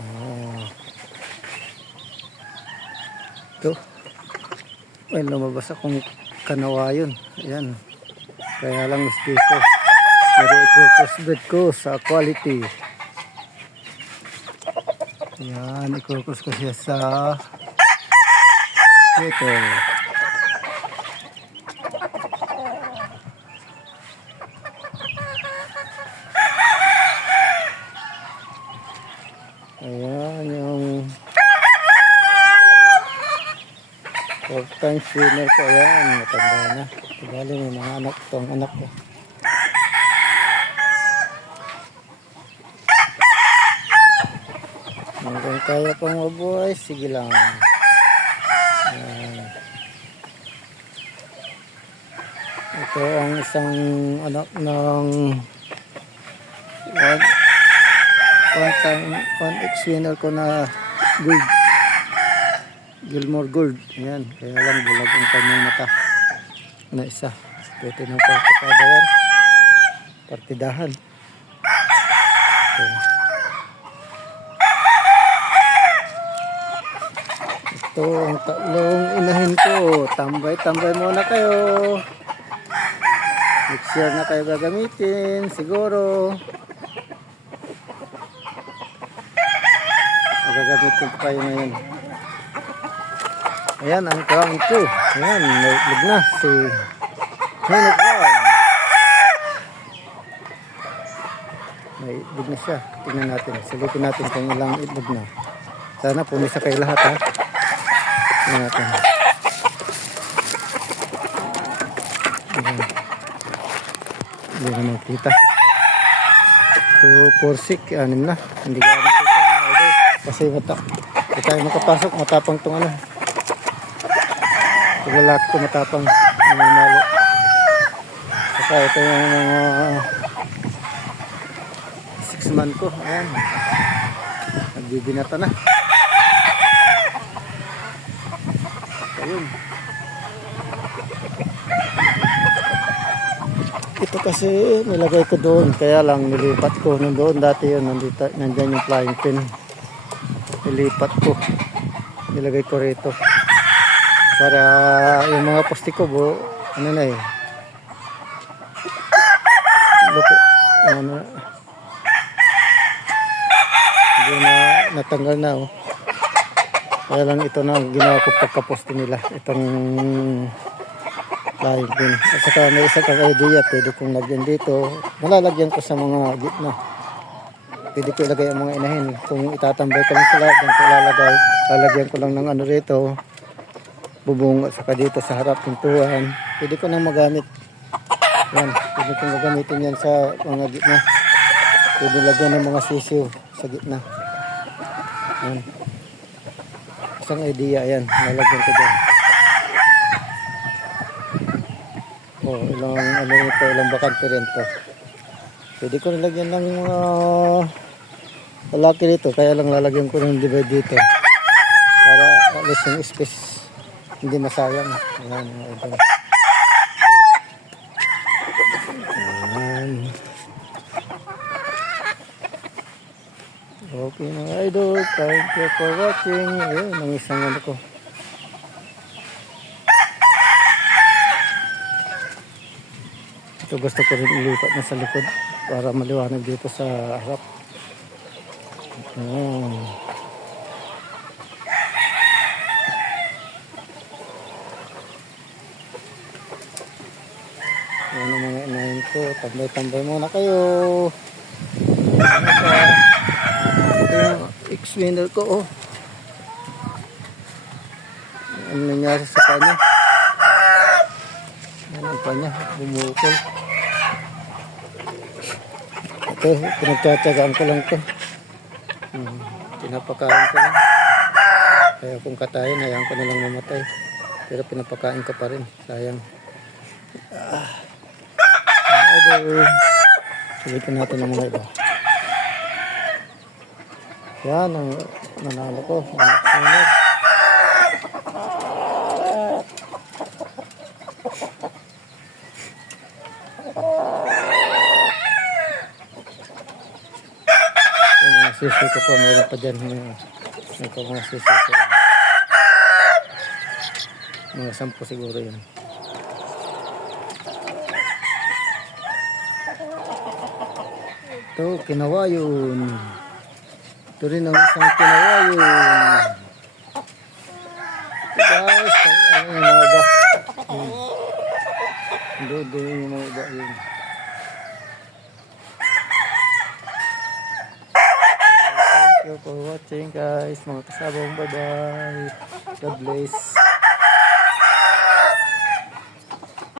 Oh. Ito. Ay, lumabas akong kanawayon. Ayan. Kaya lang mistiso. Pero i-crossbreed ko sa quality. Ayan, i-cross ko siya sa ito. Ayan yung fourth time winner ko. Ayan, matanda na. Tagali may mga anak to, ang anak ko. Hanggang kaya pang mabuhay, sige lang. Ayan. Ito ang isang anak ng one ex-winner ko na gold. Gilmore Gold. Ayan. Kaya lang bulag ang kanyang mata. Na isa. Pwede ng pagkapada yan. Partidahan. So, ito ang tatlong inahin ko. Tambay muna kayo. Next year na kayo gagamitin. Siguro. Gagamitin ko kayo ngayon. Ayan ang crown ko. Ayan, naitlog na si Henry Crown. Naitlog na siya. Tingnan natin. Silipin natin kung ilang itlog na. Sana pumisa kayo lahat ha. Tingnan natin. Ayan. Hindi na makita. 2, 4, 6. 6 na. Hindi ka makita. Kasi hindi tayo makapasok. Matapang itong ano. Ito lalaki ko matapang. Namamalo. Saka ito yung mga 6 month ko. Ayan. Nagbibinata na. Ayun. Ito kasi nilagay ko doon. Kaya lang nilipat ko. Nandoon dati yun. Nandiyan yung flying pin. Nilipat ko. Nilagay ko rito. Para yung mga poste ko ano na eh. Loko. Ano. Hindi na natanggal na oh. Kaya lang ito na ginawa ko pagkaposte nila. Itong flying pin. At saka may isa kang idea. Pwede kong lagyan dito. Malalagyan ko sa mga gitna. Pwede ko ilagay ang mga inahin. Kung itatambay ko lang sila, dyan ko ilalagay. Lalagyan ko lang ng ano rito. Bubong at saka dito sa harap pintuan. Pwede ko nang magamit. Yan. Pwede kong magamitin yan sa mga gitna. Pwede lagyan ng mga sisiw sa gitna. Yan. Isang idea yan. Lalagyan ko dyan. Ilang ano ito, ilang bakante rin to. Pwede ko nilagyan ng mga lalaki dito. Kaya lang lalagyan ko ng divide dito. Para at least yung space hindi masayang. Ayan, ito. Ayan. Okay mga idol. Thank you for watching. Ayan, ang isang ano ko. Ito gusto ko rin ilipat na sa likod para maliwanag dito sa harap. Ayan. Ayan ang mga inahin ko. Tambay-tambay muna kayo. Ito yung ex-winner ko. Ano nangyari sa kanya? Ano pa niya? Bumukol. Ito, pinagtsatsagaan ko lang ito. Pinapakain ko lang. Kaya kung katayin, hayaan ko na lang mamatay. Pero pinapakain ko pa rin. Sayang. Sulitin natin ng mga iba. Yan ang nanalo ko. sisi ko pa, mayroon pa dyan. May pa mga sisi ko. Mga 10 siguro yun. Ito, kinawayon. Ito rin ang isang kinawayon. Guys, ano yung mga iba? Doon yung mga iba yun. Thank you for watching guys, mga kasabong. Bye bye. God bless.